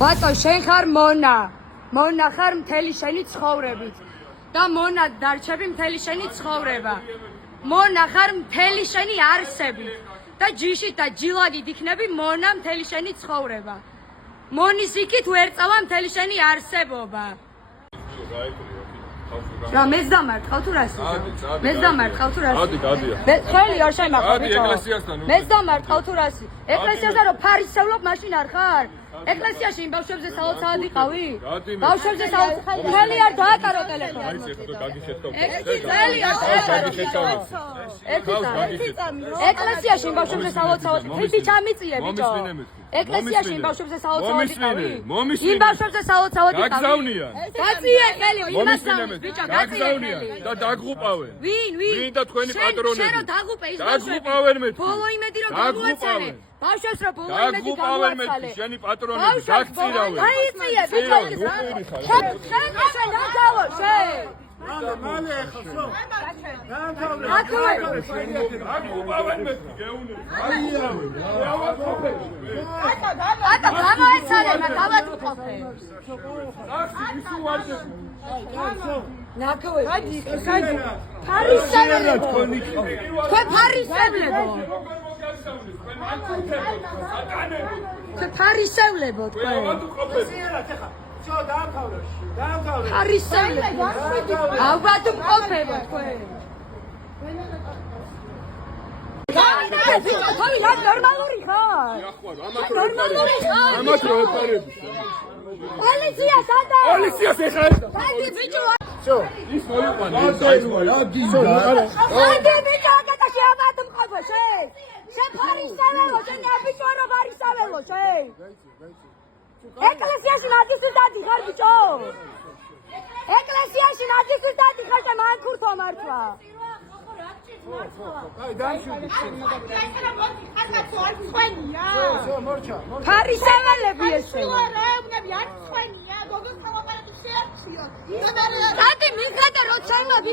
ბატონ, შენ ხარ მონა. მონა ხარ მთელი შენი ცხოვრებით. და მონა დარჩები მთელი შენი ცხოვრება. მონა ხარ მთელი შენი არსებით. და ჯიშით და ჯილადით იქნები მონა მთელი შენი ცხოვრება. მონის იქით ვერ წავა მთელი შენი არსებობა. რა მეც დამარცხავ თუ რას ისე? მეც დამარცხავ თუ რას? გადი, გადია. ხელი არ შემახა ბიჭო. გადი ეკლესიასთან. მეც დამარცხავ თუ რას? ეკლესიასთან რომ ფარისევლობ მაშინ არ ხარ? ეკლესიაში იმ ბავშვებზე სალოცავად იყავი? ბავშვებზე სალოცავად. ხელი არ დააკარო ტელეფონი. აი შეხო გაგიშეთქავ. ხელი არ დააკარო. ეკლესიაში იმ ბავშვებზე სალოცავად. ფიჩ ამიწიე ბიჭო. ეკლესიაში იმ ბავშვებზე სალოცავად იყავი? იმ ბავშვებზე სალოცავად იყავი? გაგზავნიან. გაწიე ხელი, იმას ბიჭო, გაწიე გაგზავნიან ხელი. და დაგღუპავენ. ვინ და თქვენი პატრონები. შენ რო დაგუპე ის ბავშვები. დაგღუპავენ მე. ბოლო იმედი რო გამოაცალე. ბავშვებს რო ბოლო იმედი დაგღუპავენ მე გამოაცალე. შენი პატრონები გაგწირავენ. აიწიე ბიჭო. შენ დაგავო შენ. მალე ხსო. დაგღუპავენ მე გეუნე. ატა გამოაცალე მე გავატყობე. ნაკოვე. ფარისებლებო. თქვენ ფარისებლებო. თქვენ ფარისებლებო თქვენ. ფარისებლებო. ალბათ მყოფებო თქვენ. თავი რა ნორმალური ხარ? ნორმალური ხარ? ამათ რო ეპარები. პოლიცია სადა? პოლიციას ეხარ. დადი ბიჭო. ის მოიყვანე. სადა ბიჭო, აკეთე ალბათ მყოფო შენ. შენ ფარისებელო, შენ აბიჭორო ფარისებელო შენ. ეკლესიაში ნაძისუდადი ხარ ბიჭო. ეკლესიაში ნაძისუდადი ხარ და მან ქურთო მართვა. ფარისეველები ესენ. დადი მიხედე როცა იმადი